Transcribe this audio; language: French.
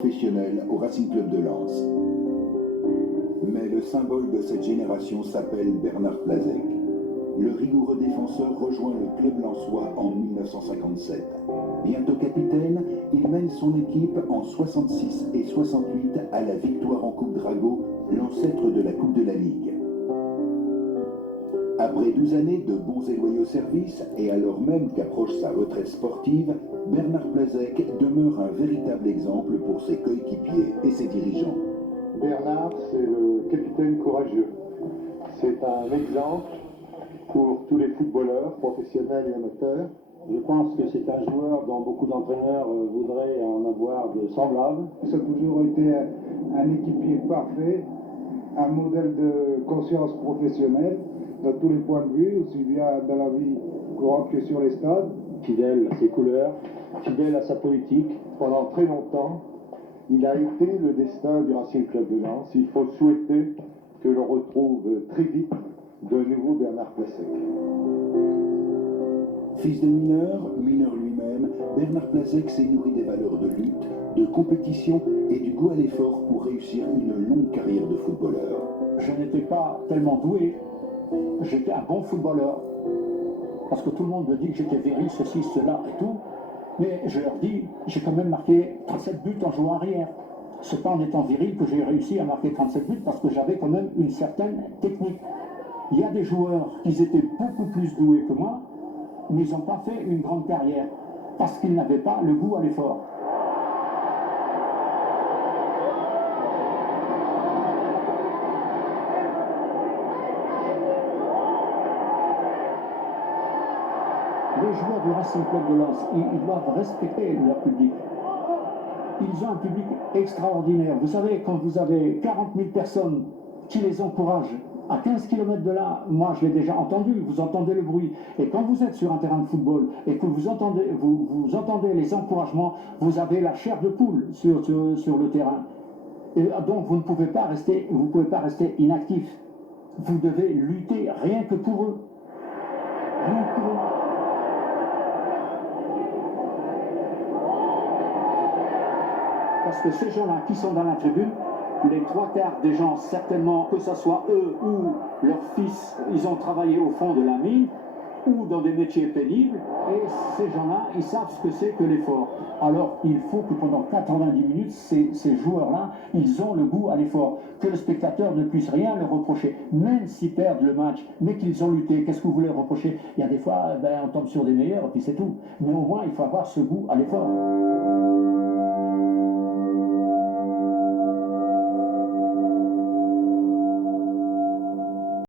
Professionnel au Racing Club de Lens. Mais le symbole de cette génération s'appelle Bernard Plazeck. Le rigoureux défenseur rejoint le club lensois en 1957. Bientôt capitaine, il mène son équipe en 66 et 68 à la victoire en Coupe Drago, l'ancêtre de la Coupe de la Ligue. Après 12 années de bons et loyaux services, et alors même qu'approche sa retraite sportive, Bernard Plazeck demeure un véritable exemple pour ses coéquipiers et ses dirigeants. Bernard, c'est le capitaine courageux. C'est un exemple pour tous les footballeurs, professionnels et amateurs. Je pense que c'est un joueur dont beaucoup d'entraîneurs voudraient en avoir de semblables. Ça a toujours été un équipier parfait, un modèle de conscience professionnelle dans tous les points de vue, aussi bien dans la vie courante que sur les stades. Fidèle à ses couleurs, fidèle à sa politique. Pendant très longtemps, il a été le destin du Racing Club de Lens. Il faut souhaiter que l'on retrouve très vite de nouveau Bernard Plazeck. Fils de mineur lui-même, Bernard Plazeck s'est nourri des valeurs de lutte, de compétition et du goût à l'effort pour réussir une longue carrière de footballeur. Je n'étais pas tellement doué, j'étais un bon footballeur. Parce que tout le monde me dit que j'étais viril, ceci, cela et tout. Mais je leur dis, j'ai quand même marqué 37 buts en jouant arrière. C'est pas en étant viril que j'ai réussi à marquer 37 buts parce que j'avais quand même une certaine technique. Il y a des joueurs qui étaient beaucoup plus doués que moi, mais ils n'ont pas fait une grande carrière parce qu'ils n'avaient pas le goût à l'effort. Les joueurs du Racing Club de Lens, ils doivent respecter leur public. Ils ont un public extraordinaire. Vous savez, quand vous avez 40 000 personnes qui les encouragent, à 15 km de là, moi je l'ai déjà entendu, vous entendez le bruit. Et quand vous êtes sur un terrain de football et que vous entendez les encouragements, vous avez la chair de poule sur le terrain. Et donc vous ne pouvez pas rester inactif. Vous devez lutter rien que pour eux. Rien que pour eux. Parce que ces gens-là qui sont dans la tribune, les trois quarts des gens, certainement, que ce soit eux ou leurs fils, ils ont travaillé au fond de la mine ou dans des métiers pénibles. Et ces gens-là, ils savent ce que c'est que l'effort. Alors, il faut que pendant 90 minutes, ces joueurs-là, ils ont le goût à l'effort. Que le spectateur ne puisse rien leur reprocher, même s'ils perdent le match, mais qu'ils ont lutté. Qu'est-ce que vous voulez reprocher? Il y a des fois, on tombe sur des meilleurs, et puis c'est tout. Mais au moins, il faut avoir ce goût à l'effort.